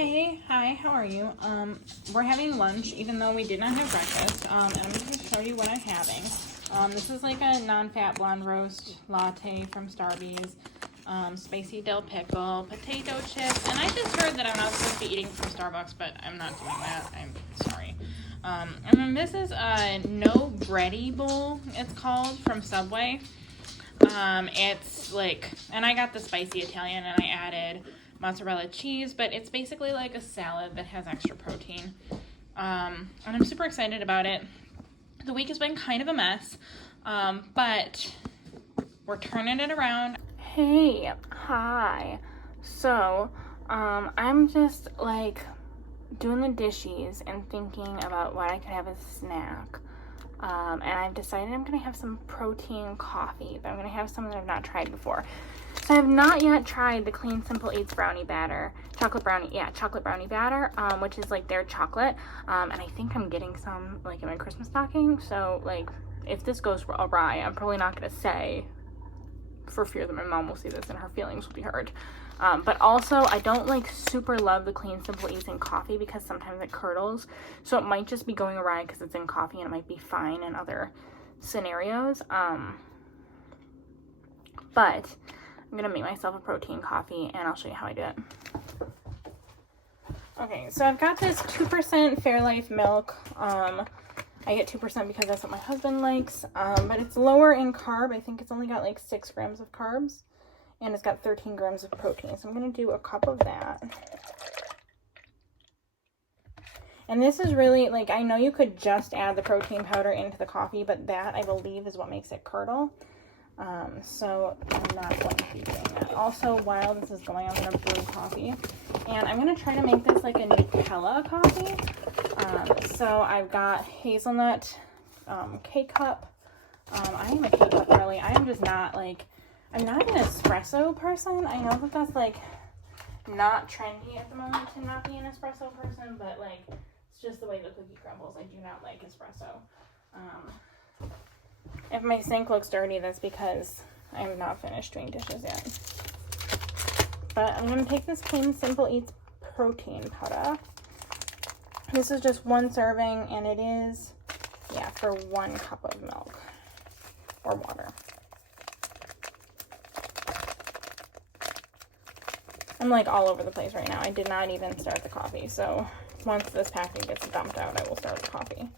Hey, hi, how are you? We're having lunch, even though we did not have breakfast. And I'm just gonna show you what I'm having. This is like a non-fat blonde roast latte from Starbucks. Spicy dill pickle, potato chips, and I just heard that I'm not supposed to be eating from Starbucks, but I'm not doing that. I'm sorry. And then this is a no bready bowl, it's called, from Subway. It's like, and I got the spicy Italian and I added mozzarella cheese, but it's basically like a salad that has extra protein. And I'm super excited about it. The week has been kind of a mess, but we're turning it around. Hey, hi. So, I'm just like doing the dishes and thinking about what I could have as a snack. And I've decided I'm going to have some protein coffee, but I'm going to have some that I've not tried before. So I have not yet tried the Clean Simple Eats brownie batter, chocolate brownie batter, which is like their chocolate. And I think I'm getting some like in my Christmas stocking. So like if this goes awry, I'm probably not going to say, for fear that my mom will see this and her feelings will be hurt. But also I don't like super love the Clean Simple Eats in coffee because sometimes it curdles. So it might just be going awry because it's in coffee and it might be fine in other scenarios. But I'm gonna make myself a protein coffee and I'll show you how I do it. Okay, so I've got this 2% Fairlife milk. I get 2% because that's what my husband likes, but it's lower in carb. I think it's only got like 6 grams of carbs, and it's got 13 grams of protein. So I'm going to do a cup of that. And this is really, like, I know you could just add the protein powder into the coffee, but that, I believe, is what makes it curdle. So I'm not going to be doing that. Also, while this is going, I'm going to brew coffee. And I'm going to try to make this like a Nutella coffee. So I've got hazelnut K-cup. I am a K-cup girly. I am just not like, I'm not an espresso person. I know that that's like not trendy at the moment to not be an espresso person, but like it's just the way the cookie crumbles. I do not like espresso. If my sink looks dirty, that's because I'm not finished doing dishes yet. But I'm going to take this Clean Simple Eats protein powder. This is just 1 serving, and it is, yeah, for 1 cup of milk or water. I'm like all over the place right now. I did not even start the coffee, so once this packet gets dumped out, I will start the coffee.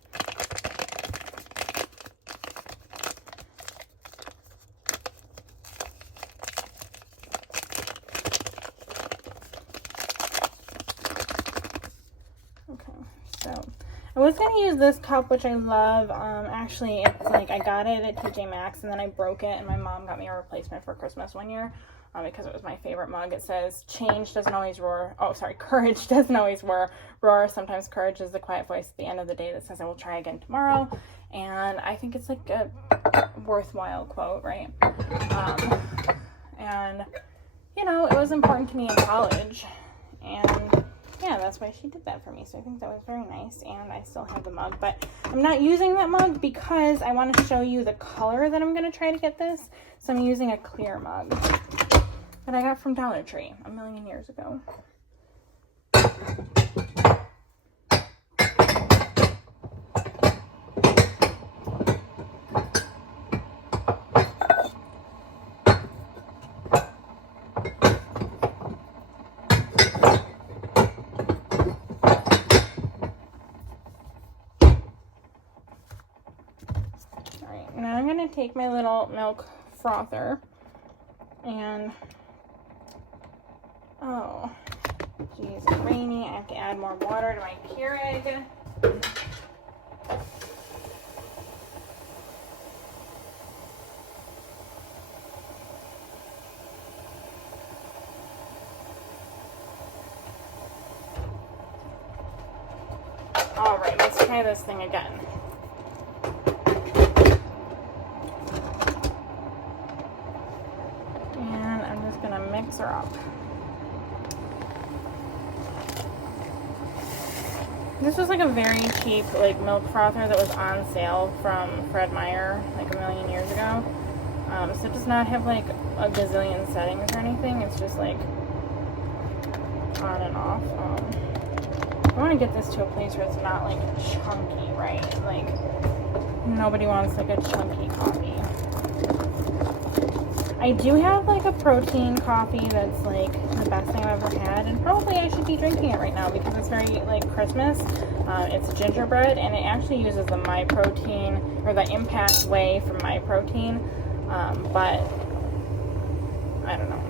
I was going to use this cup, which I love. Actually, it's like I got it at TJ Maxx, and then I broke it, and my mom got me a replacement for Christmas one year because it was my favorite mug. It says, change doesn't always roar. Oh, sorry, courage doesn't always roar. Sometimes courage is the quiet voice at the end of the day that says, I will try again tomorrow. And I think it's like a worthwhile quote, right? And, you know, it was important to me in college, and yeah, that's why she did that for me. So I think that was very nice, and I still have the mug, but I'm not using that mug because I want to show you the color that I'm going to try to get this. So I'm using a clear mug that I got from Dollar Tree a million years ago. Now I'm going to take my little milk frother and, oh, geez, it's rainy. I have to add more water to my Keurig. All right, let's try this thing again. Mix her up. This was like a very cheap like milk frother that was on sale from Fred Meyer like a million years ago. So it does not have like a gazillion settings or anything. It's just like on and off. I want to get this to a place where it's not like chunky, right? Like nobody wants like a chunky coffee. I do have like a protein coffee that's like the best thing I've ever had, and probably I should be drinking it right now because it's very like Christmas. It's gingerbread, and it actually uses the My Protein or the Impact Whey from My Protein, but I don't know.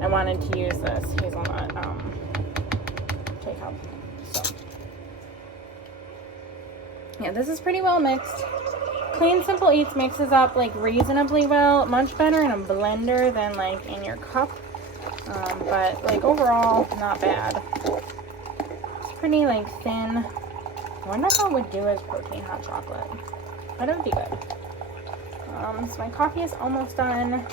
I wanted to use this hazelnut K-cup. So yeah, this is pretty well mixed. Clean Simple Eats mixes up like reasonably well, much better in a blender than like in your cup, but like overall not bad. It's pretty like thin. I wonder how it would do as protein hot chocolate, but it would be good. So my coffee is almost done.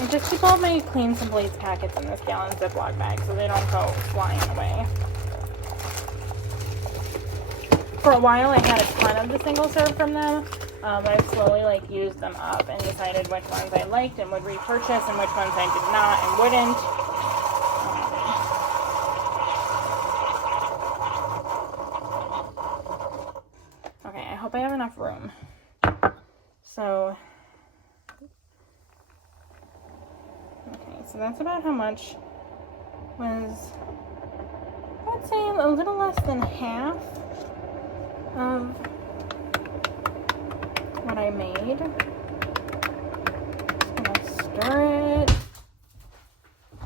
I just keep all of my Clean Simple Eats packets in this gallon Ziploc bag so they don't go flying away. For a while, I had a ton of the single serve from them, but I've slowly like used them up and decided which ones I liked and would repurchase and which ones I did not and wouldn't. Okay, I hope I have enough room. So, okay, so that's about how much was, I would say a little less than half of what I made. Just gonna stir it. I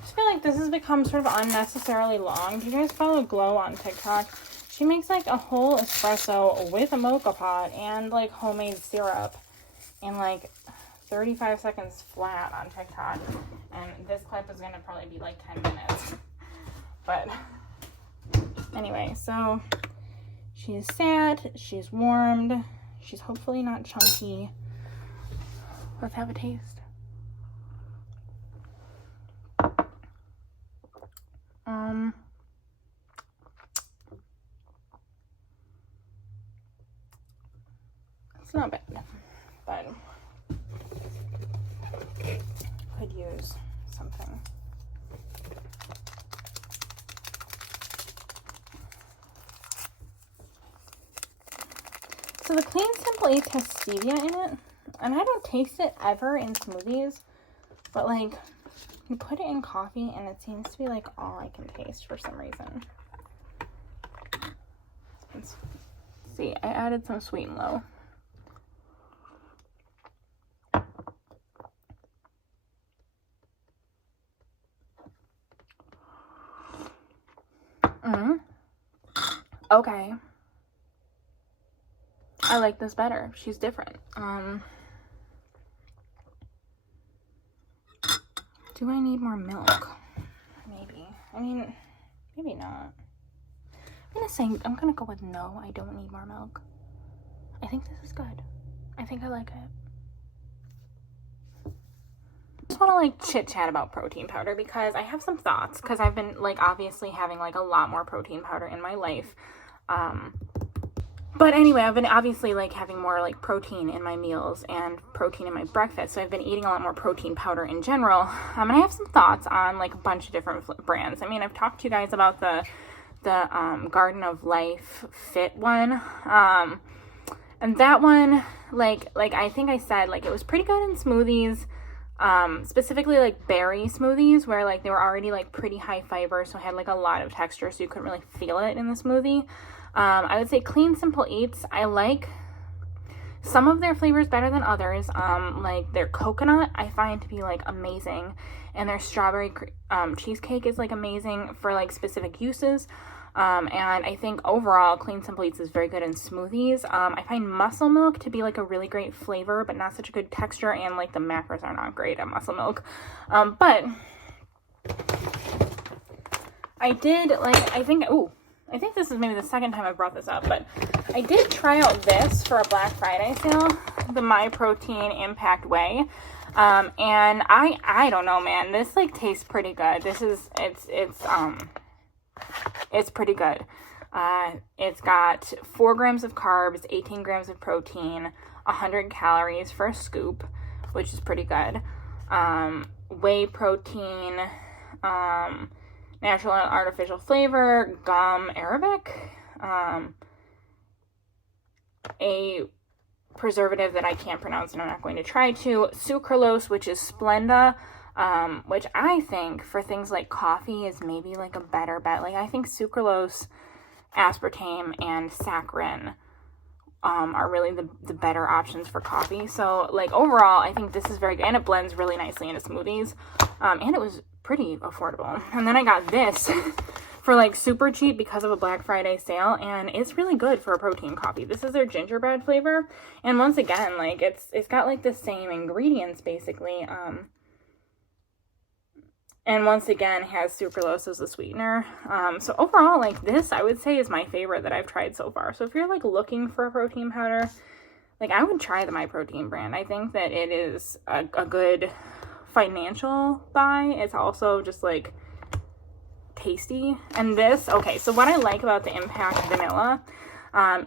just feel like this has become sort of unnecessarily long. Do you guys follow Glow on TikTok? She makes like a whole espresso with a mocha pot and like homemade syrup in like 35 seconds flat on TikTok. And this clip is gonna probably be like 10 minutes. But anyway, so she's sat, she's warmed, she's hopefully not chunky. Let's have a taste. It's not bad, but could use something. So the Clean Simple Eats has stevia in it, and I don't taste it ever in smoothies, but like you put it in coffee and it seems to be like all I can taste for some reason. Let's see, I added some Sweet and Low. Okay. I like this better. She's different. Do I need more milk? Maybe. I mean, maybe not. I'm gonna go with no, I don't need more milk. I think this is good. I think I like it. I just want to like chit chat about protein powder because I have some thoughts, because I've been like obviously having like a lot more protein powder in my life. But anyway, I've been obviously like having more like protein in my meals and protein in my breakfast. So I've been eating a lot more protein powder in general. And I have some thoughts on like a bunch of different brands. I mean, I've talked to you guys about the Garden of Life Fit one. And that one, like I think I said, like it was pretty good in smoothies. Specifically like berry smoothies where like they were already like pretty high fiber, so had like a lot of texture, so you couldn't really feel it in the smoothie. I would say Clean Simple Eats, I like some of their flavors better than others. Like their coconut I find to be like amazing, and their strawberry cheesecake is like amazing for like specific uses. And I think overall Clean Simple Eats is very good in smoothies. I find Muscle Milk to be like a really great flavor, but not such a good texture, and like the macros are not great at Muscle Milk. But I did like, I think this is maybe the second time I brought this up, but I did try out this for a Black Friday sale, the My Protein Impact Whey. And I don't know, man, this like tastes pretty good. It's pretty good. It's got 4 grams of carbs, 18 grams of protein, 100 calories for a scoop, which is pretty good. Whey protein, natural and artificial flavor, gum arabic, a preservative that I can't pronounce and I'm not going to try to, sucralose, which is Splenda, which I think for things like coffee is maybe like a better bet. Like I think sucralose, aspartame, and saccharin are really the better options for coffee. So like overall, I think this is very good, and it blends really nicely into smoothies, and it was pretty affordable. And then I got this for like super cheap because of a Black Friday sale, and it's really good for a protein coffee. This is their gingerbread flavor, and once again, like it's got like the same ingredients basically, and once again has sucralose as a sweetener. So overall, like this I would say is my favorite that I've tried so far. So if you're like looking for a protein powder, like I would try the My Protein brand. I think that it is a good financial buy. It's also just like tasty. And this, okay, so what I like about the Impact vanilla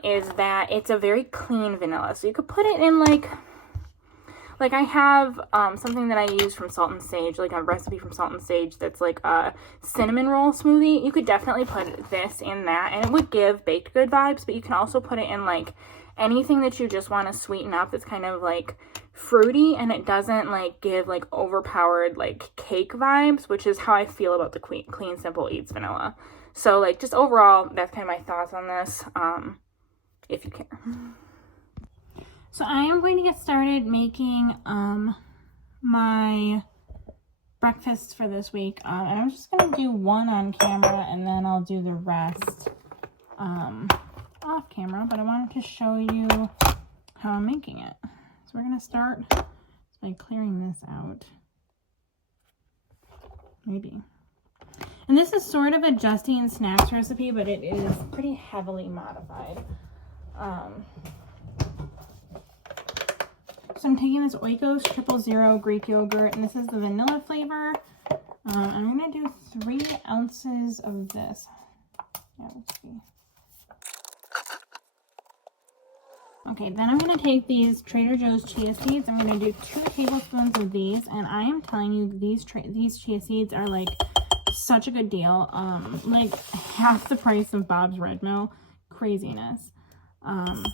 is that it's a very clean vanilla. So you could put it in like I have something that I use from Salt and Sage, like a recipe from Salt and Sage that's like a cinnamon roll smoothie. You could definitely put this in that and it would give baked good vibes, but you can also put it in like anything that you just want to sweeten up that's kind of like fruity, and it doesn't like give like overpowered like cake vibes, which is how I feel about the Clean Simple Eats vanilla. So like just overall, that's kind of my thoughts on this, if you care. So I am going to get started making my breakfast for this week, and I'm just going to do one on camera and then I'll do the rest off camera, but I wanted to show you how I'm making it. So we're going to start by clearing this out. Maybe. And this is sort of a Justy and Snacks recipe, but it is pretty heavily modified. So I'm taking this Oikos 000 Greek yogurt, and this is the vanilla flavor. I'm going to do 3 ounces of this. Yeah, let's see. Okay, then I'm going to take these Trader Joe's chia seeds. I'm going to do 2 tablespoons of these, and I am telling you, these chia seeds are like such a good deal. Like half the price of Bob's Red Mill. Craziness. And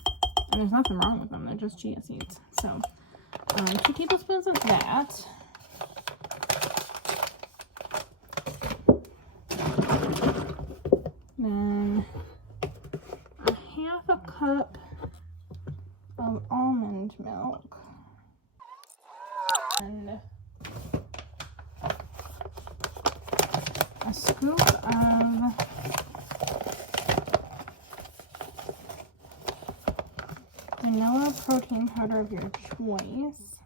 there's nothing wrong with them. They're just chia seeds. So 2 tablespoons of that. Then a half a cup of almond milk. And a scoop of vanilla protein powder of your choice.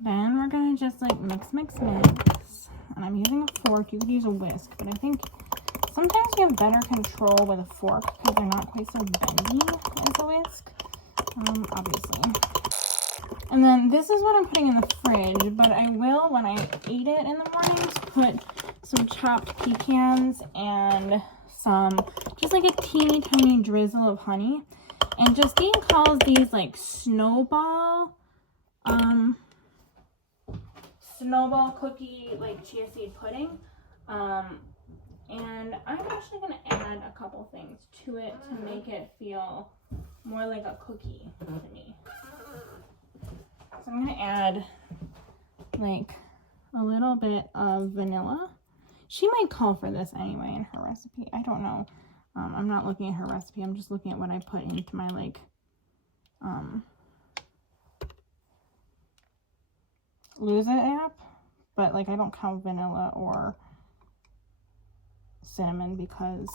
Then we're gonna just like mix. And I'm using a fork. You could use a whisk, but I think sometimes you have better control with a fork because they're not quite so bendy as a whisk, obviously. And then this is what I'm putting in the fridge, but I will, when I eat it in the mornings, put some chopped pecans and some, just like a teeny tiny drizzle of honey. And Justine calls these like snowball cookie, like chia seed pudding. And I'm actually going to add a couple things to it to make it feel more like a cookie to me. So I'm going to add like a little bit of vanilla. She might call for this anyway in her recipe. I don't know. I'm not looking at her recipe. I'm just looking at what I put into my like Lose It app. But like I don't count vanilla or cinnamon because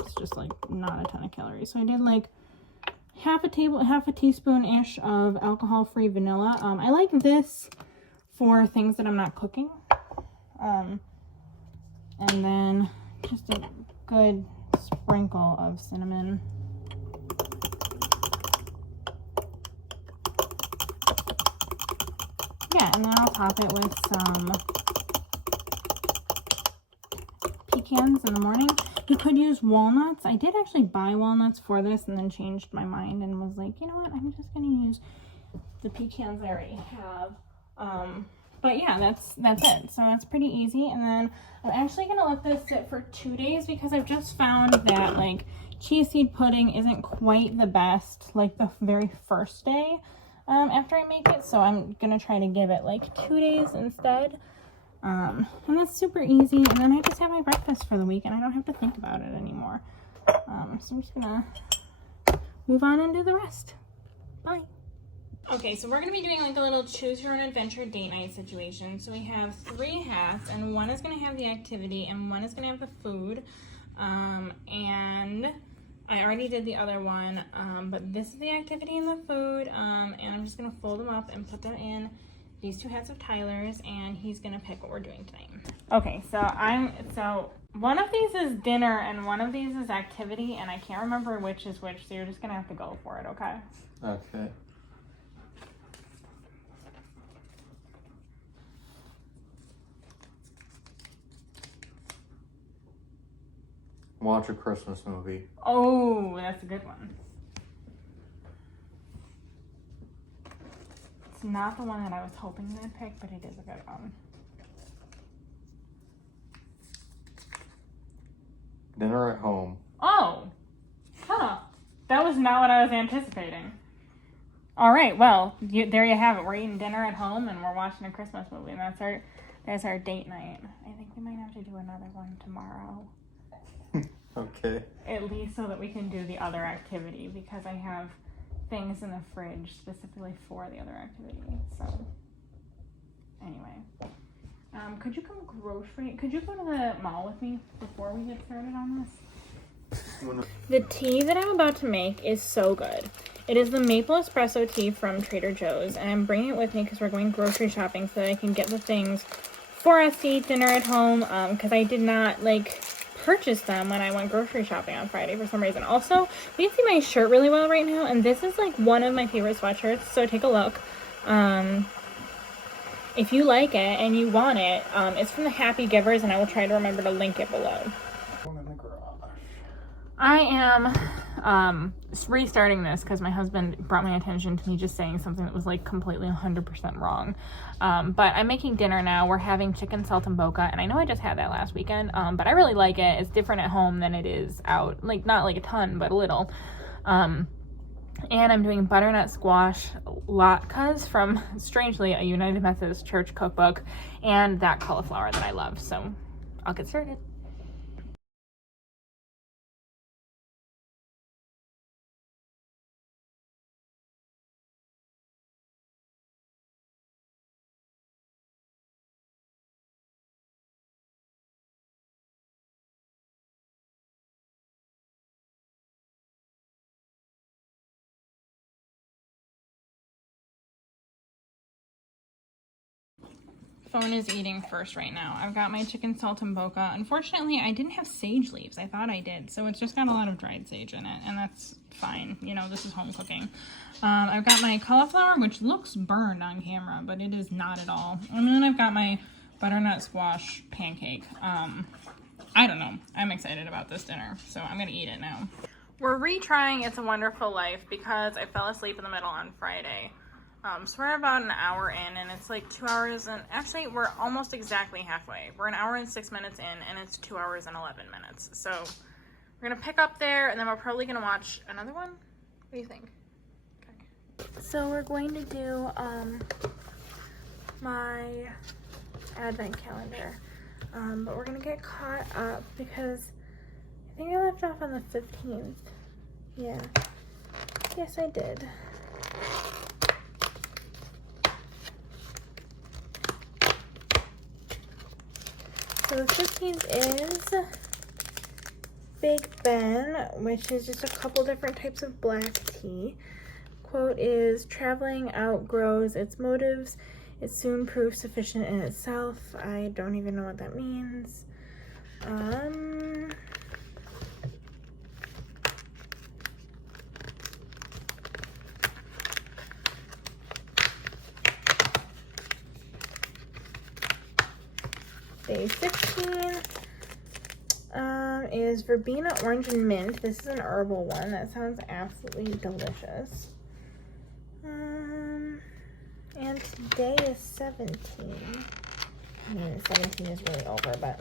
it's just like not a ton of calories. So I did like half a teaspoon-ish of alcohol-free vanilla. I like this for things that I'm not cooking. And then just a good sprinkle of cinnamon. Yeah, and then I'll top it with some pecans in the morning. You could use walnuts. I did actually buy walnuts for this and then changed my mind and was like, you know what, I'm just going to use the pecans I already have But yeah, that's it. So that's pretty easy. And then I'm actually gonna let this sit for 2 days because I've just found that like chia seed pudding isn't quite the best like the very first day after I make it. So I'm gonna try to give it like 2 days instead. And that's super easy. And then I just have my breakfast for the week and I don't have to think about it anymore. So I'm just gonna move on and do the rest. Bye. Okay, so we're going to be doing like a little choose your own adventure date night situation. So we have 3 hats, and one is going to have the activity and one is going to have the food. And I already did the other one, but this is the activity and the food. And I'm just going to fold them up and put them in these 2 hats of Tyler's, and he's going to pick what we're doing tonight. Okay, so one of these is dinner and one of these is activity, and I can't remember which is which, so you're just going to have to go for it, okay? Okay. Watch a Christmas movie. Oh, that's a good one. It's not the one that I was hoping they'd pick, but it is a good one. Dinner at home. Oh, huh. That was not what I was anticipating. All right, well, there you have it. We're eating dinner at home and we're watching a Christmas movie, and that's our date night. I think we might have to do another one tomorrow. Okay. At least so that we can do the other activity, because I have things in the fridge specifically for the other activity. So anyway, could you go to the mall with me before we get started on this? The tea that I'm about to make is so good. It is the maple espresso tea from Trader Joe's, and I'm bringing it with me because we're going grocery shopping so that I can get the things for us to eat dinner at home, because I did not purchase them when I went grocery shopping on Friday for some reason. Also, we can see my shirt really well right now, and this is like one of my favorite sweatshirts, so take a look. If you like it and you want it, it's from the Happy Givers, and I will try to remember to link it below. I am restarting this because my husband brought my attention to me just saying something that was like completely 100% wrong. But I'm making dinner now. We're having chicken saltimbocca, and I know I just had that last weekend, but I really like it. It's different at home than it is out. Like, not like a ton, but a little. And I'm doing butternut squash latkes from, strangely, a United Methodist Church cookbook, and that cauliflower that I love. So I'll get started. Phone is eating first right now. I've got my chicken saltimbocca. Unfortunately, I didn't have sage leaves. I thought I did, so it's just got a lot of dried sage in it, and that's fine. You know, this is home cooking. I've got my cauliflower, which looks burned on camera, but it is not at all. And then I've got my butternut squash pancake. I don't know. I'm excited about this dinner, so I'm gonna eat it now. We're retrying It's a Wonderful Life because I fell asleep in the middle on Friday. So we're about an hour in, and it's like 2 hours, and actually we're almost exactly halfway. We're an hour and 6 minutes in, and it's 2 hours and 11 minutes. So we're gonna pick up there, and then we're probably gonna watch another one. What do you think? Okay. So we're going to do my advent calendar, but we're gonna get caught up because I think I left off on the 15th. Yeah. Yes, I did. So the 15th is Big Ben, which is just a couple different types of black tea. Quote is, traveling outgrows its motives. It soon proves sufficient in itself. I don't even know what that means. Day 16 is verbena, orange, and mint. This is an herbal one. That sounds absolutely delicious. And today is 17. I mean, 17 is really over, but...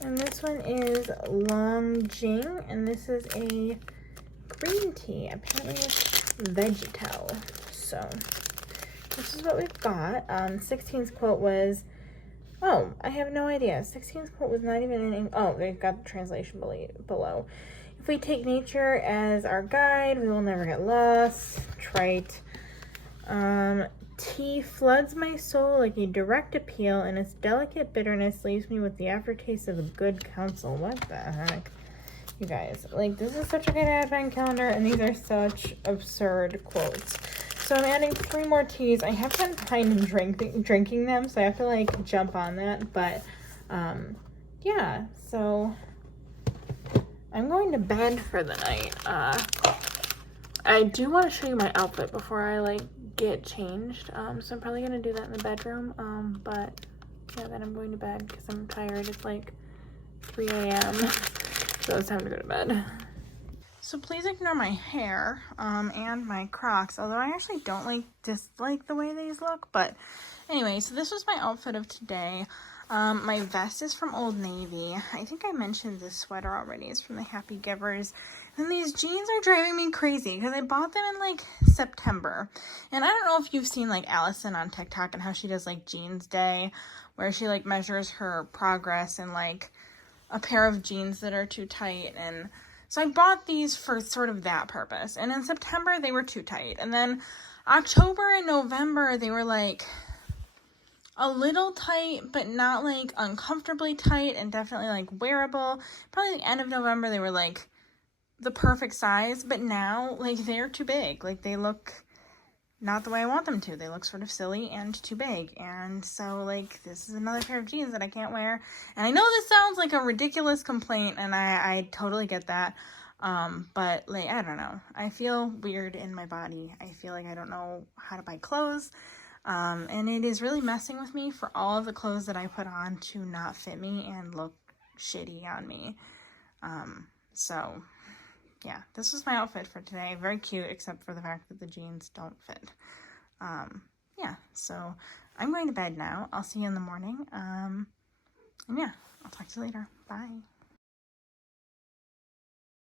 And this one is Long Jing, and this is a green tea. Apparently it's vegetal. So, this is what we've got. 16's quote was... Oh, I have no idea. 16's quote was not even in... Oh, they've got the translation below. If we take nature as our guide, we will never get lost. Trite. Tea floods my soul like a direct appeal, and its delicate bitterness leaves me with the aftertaste of a good counsel. What the heck? You guys, like, this is such a good advent calendar, and these are such absurd quotes. So I'm adding 3 more teas. I have been behind in drinking them, so I have to, like, jump on that. But, yeah, so I'm going to bed for the night. I do want to show you my outfit before I, like, get changed. So I'm probably going to do that in the bedroom. But, yeah, then I'm going to bed because I'm tired. It's, like, 3 a.m. So it's time to go to bed. So please ignore my hair and my Crocs, although I actually don't dislike the way these look. But anyway, so this was my outfit of today. My vest is from Old Navy. I think I mentioned this sweater already. It's from the Happy Givers. And these jeans are driving me crazy because I bought them in like September. And I don't know if you've seen like Allison on TikTok and how she does like jeans day, where she like measures her progress in like a pair of jeans that are too tight. And so I bought these for sort of that purpose. And in September, they were too tight. And then October and November, they were like a little tight, but not like uncomfortably tight, and definitely like wearable. Probably the end of November, they were like the perfect size. But now, like, they're too big. Like, they look not the way I want them to. They look sort of silly and too big. And so, like, this is another pair of jeans that I can't wear. And I know this sounds like a ridiculous complaint, and I totally get that. But, like, I don't know. I feel weird in my body. I feel like I don't know how to buy clothes. And it is really messing with me for all of the clothes that I put on to not fit me and look shitty on me. So... yeah, this was my outfit for today. Very cute, except for the fact that the jeans don't fit. Yeah, so I'm going to bed now. I'll see you in the morning. And yeah, I'll talk to you later. Bye.